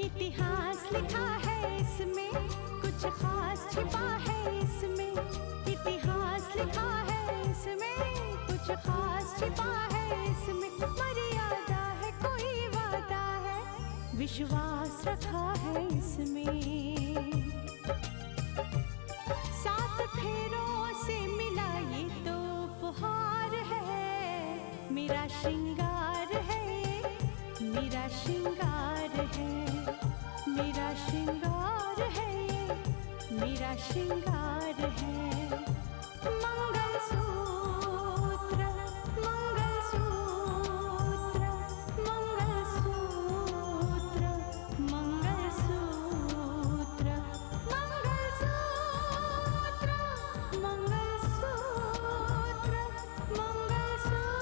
इतिहास लिखा है इसमें, कुछ खास छिपा है इसमें। इतिहास लिखा है इसमें, कुछ खास छिपा है इसमें। मर्यादा है, कोई वादा है, विश्वास रखा है इसमें। सात फेरों से मिला ये तो उपहार है, मेरा श्रृंगार है, मेरा श्रृंगार है, मेरा श्रृंगार है, मेरा श्रृंगार है। मंगलसूत्र, मंगलसूत्र, मंगलसूत्र, मंगलसूत्र, मंगलसूत्र, मंगलसूत्र, मंगलसूत्र।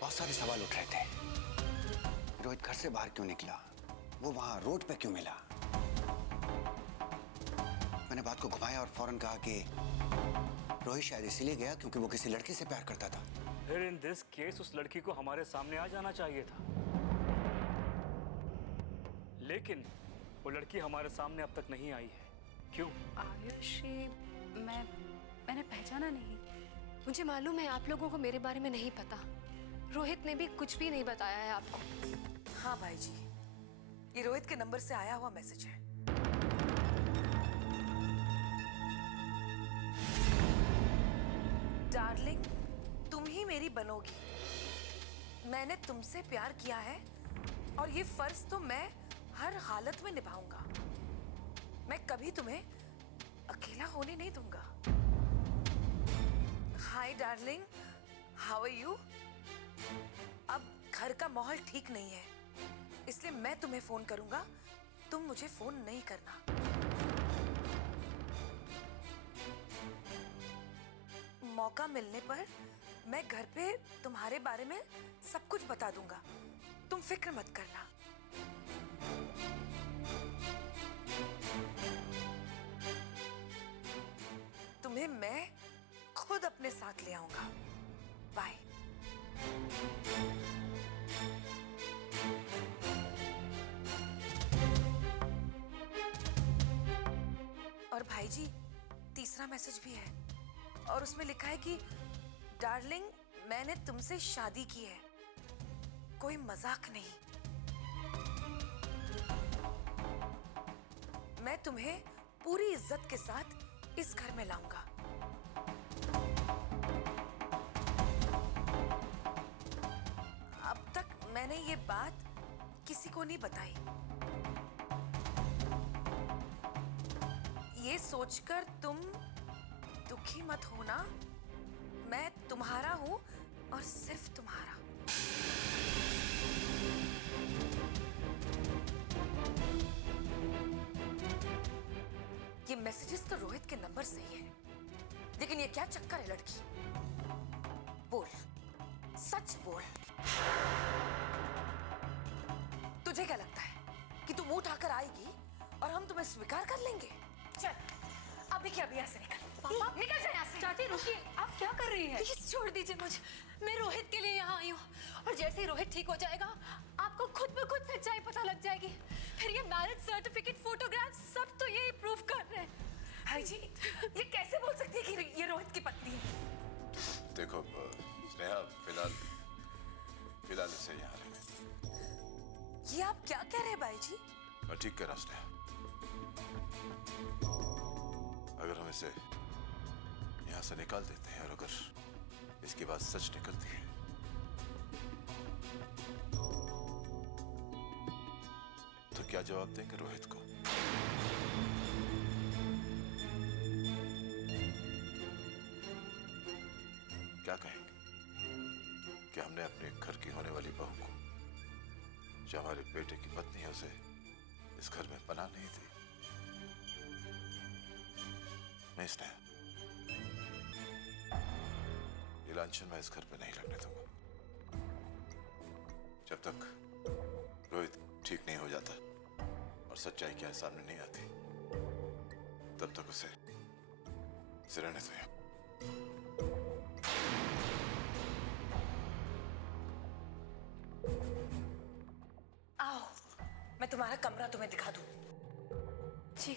बहुत सारे सवाल उठ रहे थे। रोहित घर से बाहर क्यों निकला? वो वहां रोड पे क्यों मिला? मैंने बात को घुमाया और फौरन कहा कि रोहित शायद इसीलिए गया क्योंकि वो किसी लड़की से प्यार करता था। फिर इन दिस केस उस लड़की को हमारे सामने आ जाना चाहिए था, लेकिन वो लड़की हमारे सामने अब तक नहीं आई है। क्यों? आयुषी, मैंने पहचाना नहीं। मुझे मालूम है आप लोगों को मेरे बारे में नहीं पता। रोहित ने भी कुछ भी नहीं बताया है आपको। हाँ भाई जी, ये रोहित के नंबर से आया हुआ मैसेज है। डार्लिंग, तुम ही मेरी बनोगी। मैंने तुमसे प्यार किया है और ये फर्ज तो मैं हर हालत में निभाऊंगा। मैं कभी तुम्हें अकेला होने नहीं दूंगा। Hi darling, how are you? अब घर का माहौल ठीक नहीं है, इसलिए मैं तुम्हें फोन करूंगा, तुम मुझे फोन नहीं करना। मौका मिलने पर मैं घर पे तुम्हारे बारे में सब कुछ बता दूंगा, तुम फिक्र मत करना। तुम्हें मैं खुद अपने साथ ले आऊंगा। बाय। और भाई जी, तीसरा मैसेज भी है और उसमें लिखा है कि डार्लिंग, मैंने तुमसे शादी की है, कोई मजाक नहीं। मैं तुम्हें पूरी इज्जत के साथ इस घर में लाऊंगा। अब तक मैंने ये बात किसी को नहीं बताई। ये सोचकर तुम दुखी मत होना, मैं तुम्हारा हूं और सिर्फ तुम्हारा। ये मैसेजेस तो रोहित के नंबर से ही है, लेकिन ये क्या चक्कर है लड़की? बोल, सच बोल। तुझे क्या लगता है कि तू मुंह उठाकर आएगी और हम तुम्हें स्वीकार कर लेंगे? चल, अभी क्या, अभी यहाँ से निकल। पापा, निकल जाए यहाँ से। चाची रुकिए, आप क्या कर रही हैं? प्लीज छोड़ दीजिए मुझे। मैं रोहित के लिए यहाँ आई हूँ और जैसे ही रोहित ठीक हो जाएगा आपको खुद ब खुद सच्चाई पता लग जाएगी। फिर ये मैरिज सर्टिफिकेट, फोटोग्राफ सब तो यही प्रूफ कर रहे हैं। भाई जी, ये कैसे बोल सकती है कि ये रोहित की पत्नी है? देखो स्नेहा, फिलहाल इसे यहाँ रहने। ये आप क्या कह रहे हैं भाई जी? मैं ठीक कह रहा हूँ स्नेहा। अगर हम इसे यहाँ से निकाल देते हैं और अगर इसकी बात सच निकलती है तो क्या जवाब देंगे रोहित को? क्या कहेंगे कि हमने अपने घर की होने वाली बहू को, जो हमारे बेटे की पत्नी है, उसे इस घर में पनाह नहीं दी? नहीं स्नेहा, ये लांछन मैं इस घर पे नहीं लगने दूंगा। जब तक रोहित ठीक नहीं हो जाता और सच्चाई क्या सामने नहीं आती, तब तक उसे रहने दो। तुम्हारा कमरा तुम्हें दिखा दूं? जी।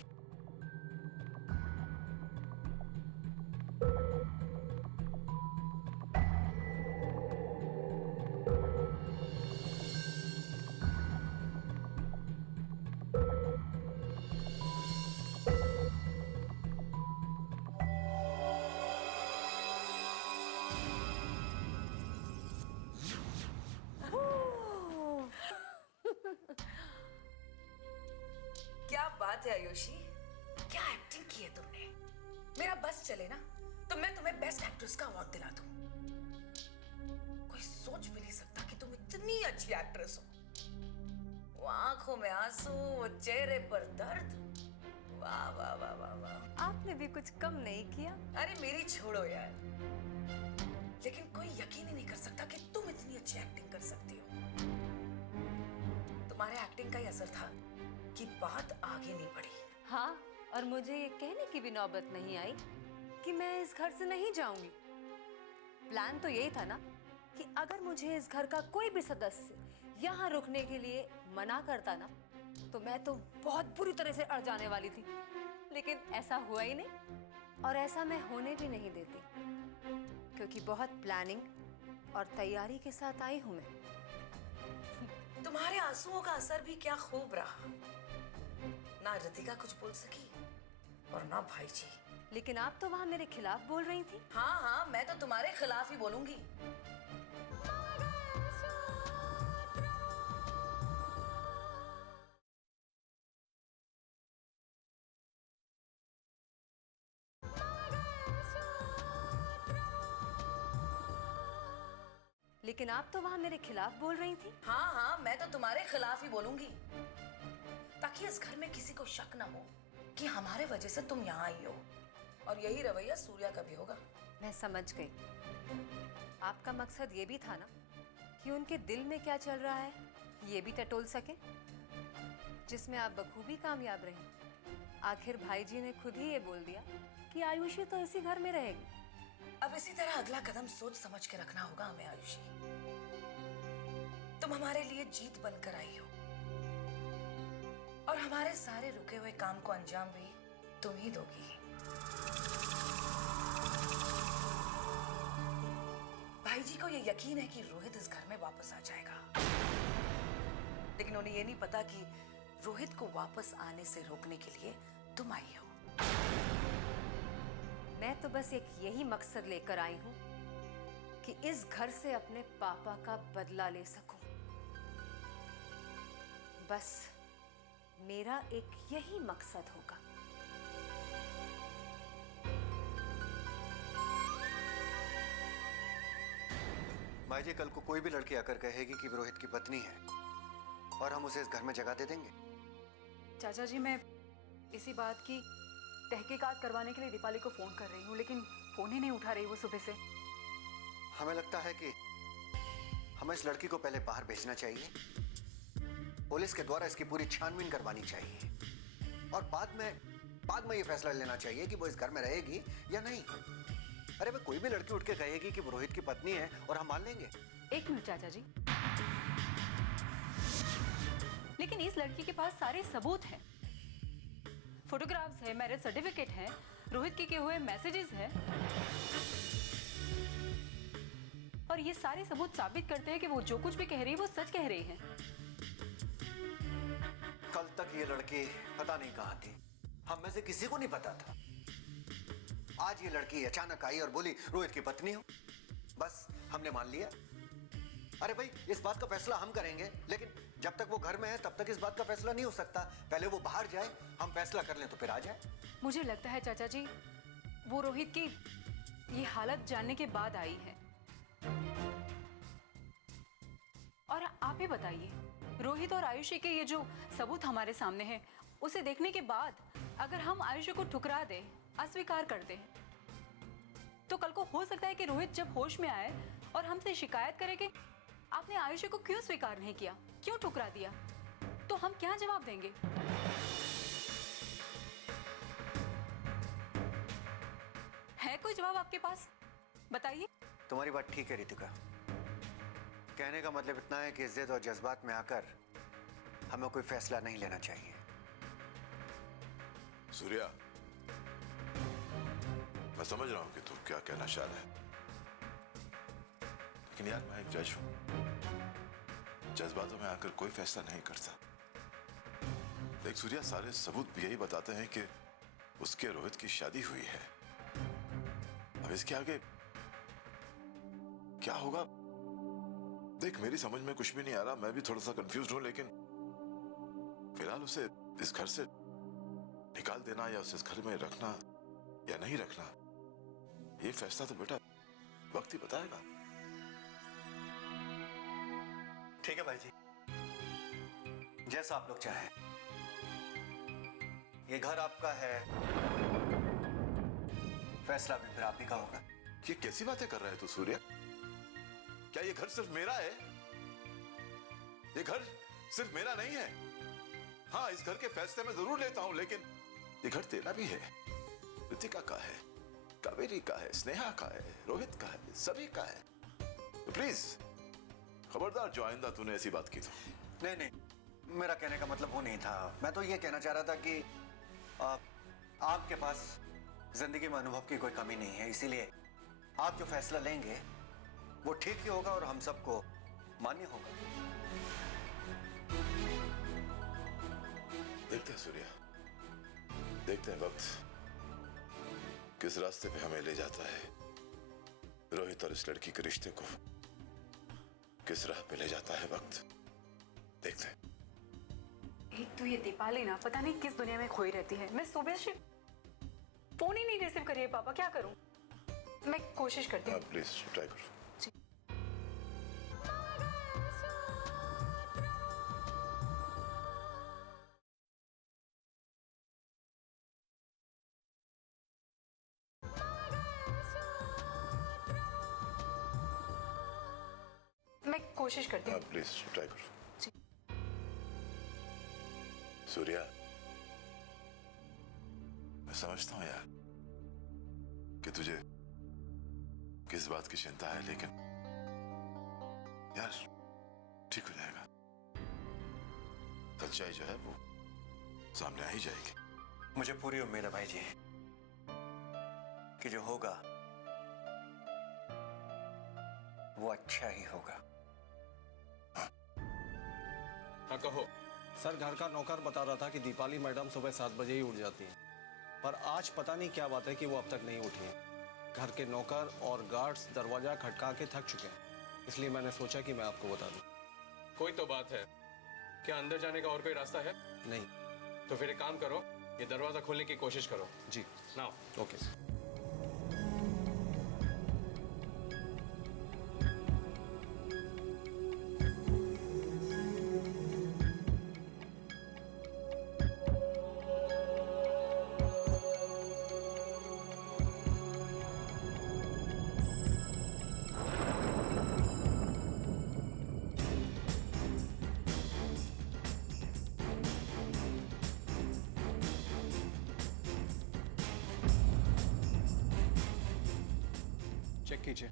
क्या बात है आयुषी, क्या एक्टिंग की है तुमने। मेरा बस चले ना तो मैं तुम्हें बेस्ट एक्ट्रेस का अवार्ड दिला दूं। कोई सोच भी नहीं सकता कि तुम इतनी अच्छी एक्ट्रेस हो। वो आंखों में आंसू, वो चेहरे पर दर्द, वाह वाह वाह वाह वाह। आपने भी कुछ कम नहीं किया। अरे मेरी छोड़ो यार, लेकिन कोई यकीन ही नहीं कर सकता कि तुम इतनी अच्छी एक्टिंग कर सकती हो। तुम्हारे एक्टिंग का ही असर था कि बात आगे नहीं बढ़ी। हाँ, और मुझे ये कहने की भी नौबत नहीं आई कि मैं इस घर से नहीं जाऊंगी। प्लान तो यही था ना कि अगर मुझे इस घर का कोई भी सदस्य यहाँ रुकने के लिए मना करता ना तो मैं तो बहुत बुरी तरह से अड़ जाने वाली थी। लेकिन ऐसा हुआ ही नहीं और ऐसा मैं होने भी नहीं देती, क्योंकि बहुत प्लानिंग और तैयारी के साथ आई हूं मैं। तुम्हारे आंसुओं का असर भी क्या खूब रहा। ना रितिका कुछ बोल सकी और ना भाई जी। लेकिन आप तो वहां मेरे खिलाफ बोल रही थी। हाँ हाँ, मैं तो तुम्हारे खिलाफ ही बोलूंगी। लेकिन आप तो वहां मेरे खिलाफ बोल रही थी। हाँ हाँ, मैं तो तुम्हारे खिलाफ ही बोलूंगी, ताकि इस घर में किसी को शक ना हो कि हमारे वजह से तुम यहाँ आई हो। और यही रवैया सूर्या का भी होगा। मैं समझ गई। आपका मकसद ये भी था ना कि उनके दिल में क्या चल रहा है ये भी टटोल सके, जिसमें आप बखूबी कामयाब रही। आखिर भाई जी ने खुद ही ये बोल दिया कि आयुषी तो इसी घर में रहेगी। अब इसी तरह अगला कदम सोच समझ के रखना होगा हमें आयुषी। तुम हमारे लिए जीत बनकर आई हो और हमारे सारे रुके हुए काम को अंजाम भी तुम ही दोगी। भाई जी को ये यकीन है कि रोहित इस घर में वापस आ जाएगा, लेकिन उन्हें ये नहीं पता कि रोहित को वापस आने से रोकने के लिए तुम आई हो। मैं तो बस एक यही मकसद लेकर आई हूं कि इस घर से अपने पापा का बदला ले सकूं। बस मेरा एक यही मकसद होगा। माई जी, कल को कोई भी लड़की आकर कहेगी कि रोहित की पत्नी है और हम उसे इस घर में जगह दे देंगे। चाचा जी, मैं इसी बात की तहकीकात करवाने के लिए दीपाली को फोन कर रही हूँ, लेकिन फोन ही नहीं उठा रही वो सुबह से। हमें लगता है कि हमें इस लड़की को पहले बाहर भेजना चाहिए, पुलिस के द्वारा इसकी पूरी छानबीन करवानी चाहिए और बाद में ये फैसला लेना चाहिए कि वो इस घर में रहेगी या नहीं। अरे भाई, कोई भी लड़की उठ के कहेगी कि वो रोहित की पत्नी है और हम मान लेंगे। एक मिनट चाचा जी, लेकिन इस लड़की के पास सारे सबूत हैं। फोटोग्राफ्स है, मैरिज सर्टिफिकेट है, रोहित के किए हुए मैसेजेस है, और ये सारे सबूत साबित करते हैं कि वो जो कुछ भी कह रही है वो सच कह रही है। कल तक ये लड़की पता नहीं कहां थी, हम में से किसी को नहीं पता था। आज ये लड़की अचानक आई और बोली रोहित की पत्नी हो, बस हमने मान लिया। अरे भाई, इस बात का फैसला हम करेंगे, लेकिन जब तक वो घर में है तब तक इस बात का फैसला नहीं हो सकता। पहले वो बाहर जाए, हम फैसला कर लें तो फिर आ जाए। मुझे लगता है चाचा जी वो रोहित की ये हालत जानने के बाद आई है। और आप ही बताइए, रोहित और आयुषी के ये जो सबूत हमारे सामने हैं, उसे देखने के बाद अगर हम आयुषी को ठुकरा दें, अस्वीकार कर दें, तो कल को हो सकता है कि रोहित जब होश में आए और हमसे शिकायत करे कि आपने आयुषी को क्यों स्वीकार नहीं किया, क्यों ठुकरा दिया, तो हम क्या जवाब देंगे? है कोई जवाब आपके पास? बताइए। तुम्हारी बात ठीक है रितिका, कहने का मतलब इतना है कि इज्जत और जज्बात में आकर हमें कोई फैसला नहीं लेना चाहिए। सूर्या, मैं समझ रहा हूं कि तू क्या कहना चाह रहा है, लेकिन यार मैं एक जज हूं। जज्बातों में आकर कोई फैसला नहीं करता। देख सूर्या, सारे सबूत भी यही बताते हैं कि उसके रोहित की शादी हुई है। अब इसके आगे क्या होगा देख, मेरी समझ में कुछ भी नहीं आ रहा। मैं भी थोड़ा सा कंफ्यूज हूं, लेकिन फिलहाल उसे इस घर से निकाल देना या उसे इस घर में रखना या नहीं रखना, ये फैसला तो बेटा वक्त ही बताएगा। ठीक है भाई जी, जैसा आप लोग चाहें। ये घर आपका है, फैसला भी फिर आप ही का होगा। ये कैसी बातें कर रहा है तू सूर्या? क्या ये घर सिर्फ मेरा है? ये घर सिर्फ मेरा नहीं है। हाँ, इस घर के फैसले मैं जरूर लेता हूं, लेकिन ये घर तेरा भी है, ऋतिका का है, कावेरी का है, स्नेहा का है, रोहित का है, सभी का है। तो प्लीज खबरदार जो आइंदा तूने ऐसी बात की तो। नहीं नहीं, मेरा कहने का मतलब वो नहीं था। मैं तो ये कहना चाह रहा था कि आपके पास जिंदगी में अनुभव की कोई कमी नहीं है, इसीलिए आप जो फैसला लेंगे वो ठीक ही होगा और हम सबको मान्य होगा। देखते हैं सूर्या, देखते हैं वक्त किस रास्ते पे हमें ले जाता है। रोहित और इस लड़की के रिश्ते को किस राह पे ले जाता है वक्त, देखते हैं। एक तो ये दीपाली ना पता नहीं किस दुनिया में खोई रहती है। मैं सुबह से फोन ही नहीं रिसीव कर रही है। पापा क्या करूं? मैं कोशिश करती हूँ। प्लीज ट्राई करो। मैं कोशिश करती हूँ। प्लीज ट्राई करो। सूर्या, मैं समझता हूं यार कि तुझे किस बात की चिंता है, लेकिन यार ठीक हो जाएगा। सच्चाई जो है वो सामने आ ही जाएगी। मुझे पूरी उम्मीद है भाई जी कि जो होगा वो अच्छा ही होगा। हाँ कहो। सर, घर का नौकर बता रहा था कि दीपाली मैडम सुबह 7 बजे ही उठ जाती हैं, पर आज पता नहीं क्या बात है कि वो अब तक नहीं उठी हैं। घर के नौकर और गार्ड्स दरवाजा खटका के थक चुके हैं, इसलिए मैंने सोचा कि मैं आपको बता दूं। कोई तो बात है। क्या अंदर जाने का और कोई रास्ता है? नहीं। तो फिर एक काम करो, ये दरवाजा खोलने की कोशिश करो। जी नाउ। Okay sir. चेक कीजिए।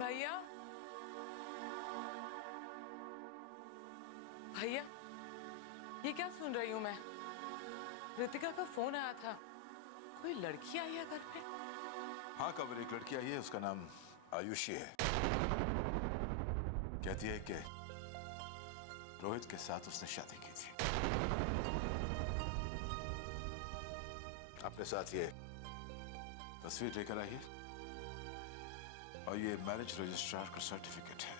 भैया, भैया, ये क्या सुन रही हूँ मैं? ऋतिका का फोन आया था, कोई लड़की आई है घर पे? हाँ कवर, एक लड़की आई है, उसका नाम आयुषी है। कहती है कि रोहित के साथ उसने शादी की थी। अपने साथ ये तस्वीर लेकर आइए और ये मैरिज रजिस्ट्रार का सर्टिफिकेट है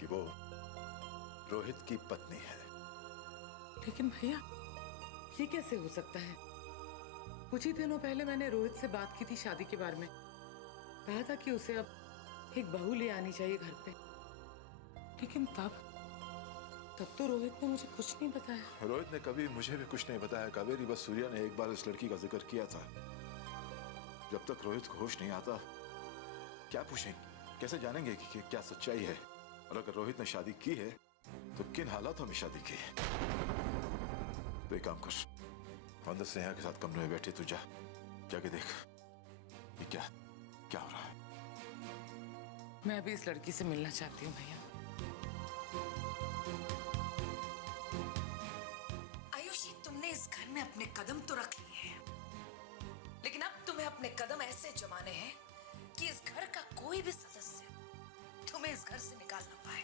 कि वो रोहित की पत्नी है। लेकिन भैया ये कैसे हो सकता है? कुछ ही दिनों पहले मैंने रोहित से बात की थी शादी के बारे में। कहा था कि उसे अब एक बहू ले आनी चाहिए घर पे। लेकिन तब तो रोहित ने मुझे कुछ नहीं बताया। रोहित ने कभी मुझे भी कुछ नहीं बताया कावेरी। बस सूर्या ने एक बार इस लड़की का जिक्र किया था। जब तक रोहित को होश नहीं आता क्या पूछेंगे, कैसे जानेंगे कि क्या सच्चाई है? और अगर रोहित ने शादी की है तो किन हालातों में शादी की है? तो एक काम कर, अंदर स्नेहा के साथ कमरे में बैठे तू जाके देख ये क्या हो रहा है। मैं अभी इस लड़की से मिलना चाहती हूँ भैया। आयुषी, तुमने इस घर में अपने कदम तो रख लिए हैं, लेकिन अब तुम्हें अपने कदम ऐसे जमाने हैं कि इस घर का कोई भी सदस्य तुम्हें इस घर से निकाल ना पाए।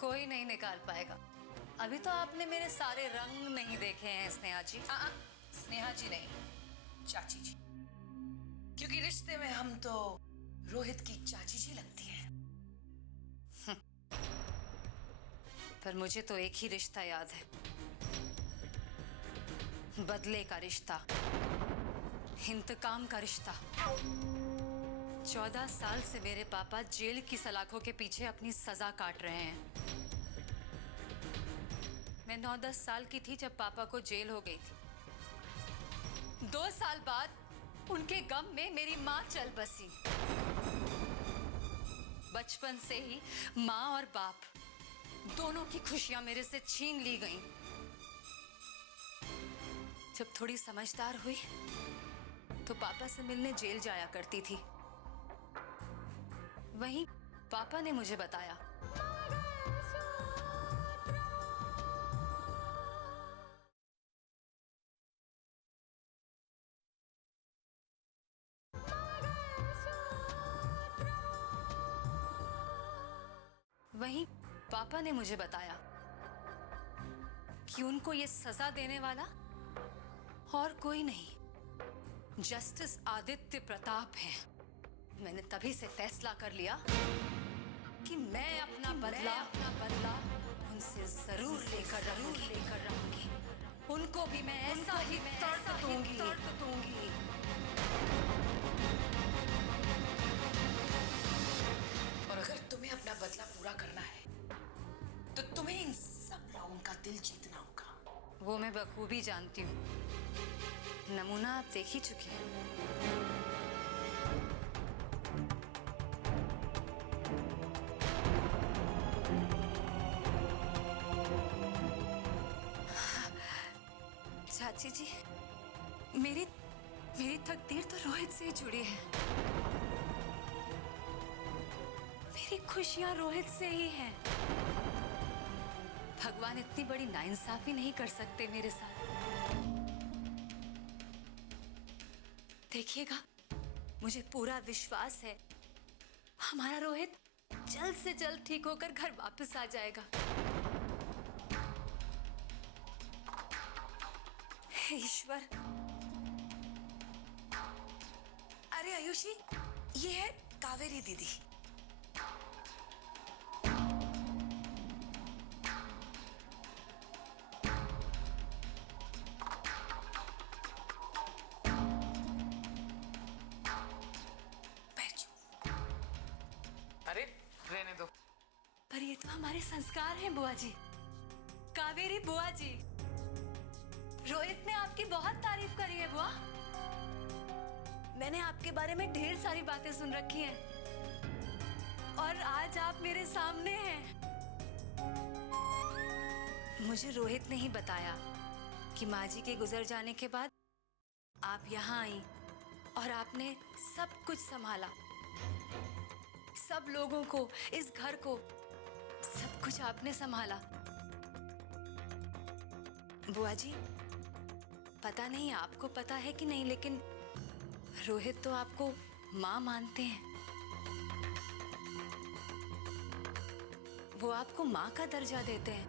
कोई नहीं निकाल पाएगा। अभी तो आपने मेरे सारे रंग नहीं देखे हैं स्नेहा जी। स्नेहा जी नहीं, चाची जी, क्योंकि रिश्ते में हम तो रोहित की चाची जी लगती है। पर मुझे तो एक ही रिश्ता याद है, बदले का रिश्ता, इंतकाम का रिश्ता। 14 साल से मेरे पापा जेल की सलाखों के पीछे अपनी सजा काट रहे हैं। मैं 9-10 साल की थी जब पापा को जेल हो गई थी। 2 साल बाद उनके गम में मेरी माँ चल बसी। बचपन से ही माँ और बाप दोनों की खुशियां मेरे से छीन ली गईं। जब थोड़ी समझदार हुई तो पापा से मिलने जेल जाया करती थी। वहीं पापा ने मुझे बताया कि उनको ये सजा देने वाला और कोई नहीं, जस्टिस आदित्य प्रताप है। मैंने तभी से फैसला कर लिया कि मैं अपना बदला उनसे जरूर लेकर रहूंगी। उनको भी मैं ऐसा ही तर्क दूंगी। और अगर तुम्हें अपना बदला पूरा करना है तो तुम्हें इन सब लोगों का दिल जीतना होगा। वो मैं बखूबी जानती हूँ, नमूना आप देख ही चुके हैं। चाची जी, मेरी तकदीर तो रोहित से ही जुड़ी है। मेरी खुशियां रोहित से ही हैं। भगवान इतनी बड़ी नाइंसाफी नहीं कर सकते मेरे साथ। देखिएगा, मुझे पूरा विश्वास है हमारा रोहित जल्द से जल्द ठीक होकर घर वापस आ जाएगा। हे ईश्वर। अरे आयुषी, ये है कावेरी दीदी। अरे रहने दो। पर ये तो हमारे संस्कार हैं बुआ जी। कावेरी बुआ जी, रोहित ने आपकी बहुत तारीफ करी है बुआ। मैंने आपके बारे में ढेर सारी बातें सुन रखी हैं और आज आप मेरे सामने हैं। मुझे रोहित ने ही बताया कि माँ जी के गुजर जाने के बाद आप यहाँ आई और आपने सब कुछ संभाला। सब लोगों को, इस घर को, सब कुछ आपने संभाला। बुआ जी, पता नहीं आपको पता है कि नहीं, लेकिन रोहित तो आपको माँ मानते हैं। वो आपको माँ का दर्जा देते हैं।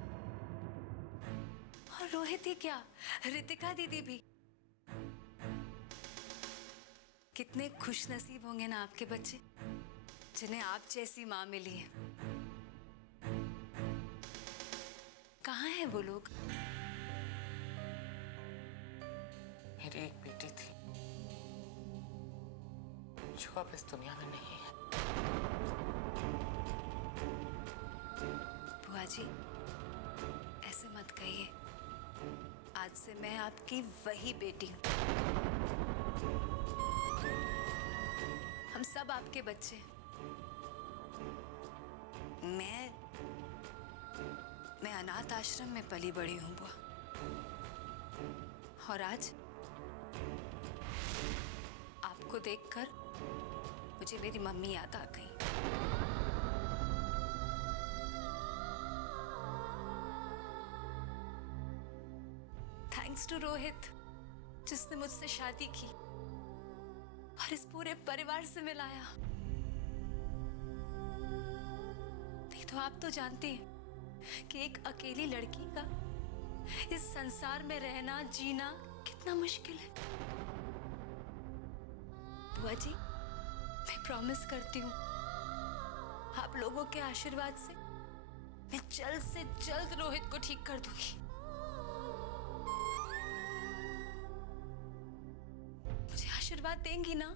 और रोहित ही क्या, रितिका दीदी भी कितने खुश नसीब होंगे ना आपके बच्चे जिन्हें आप जैसी माँ मिली है। कहाँ है वो लोग? मेरी एक बेटी थी जो अब इस दुनिया में नहीं है। बुआ जी, ऐसे मत कहिए। आज से मैं आपकी वही बेटी हूँ। हम सब आपके बच्चे हैं। मैं अनाथ आश्रम में पली बड़ी हूँ बुआ, और आज आपको देखकर मुझे मेरी मम्मी याद आ गई। थैंक्स टू रोहित, जिसने मुझसे शादी की और इस पूरे परिवार से मिलाया। नहीं तो आप तो जानते हैं कि एक अकेली लड़की का इस संसार में रहना जीना कितना मुश्किल है। बुआ जी, मैं प्रॉमिस करती हूँ, आप लोगों के आशीर्वाद से मैं जल्द से जल्द रोहित को ठीक कर दूंगी। मुझे आशीर्वाद देंगी ना?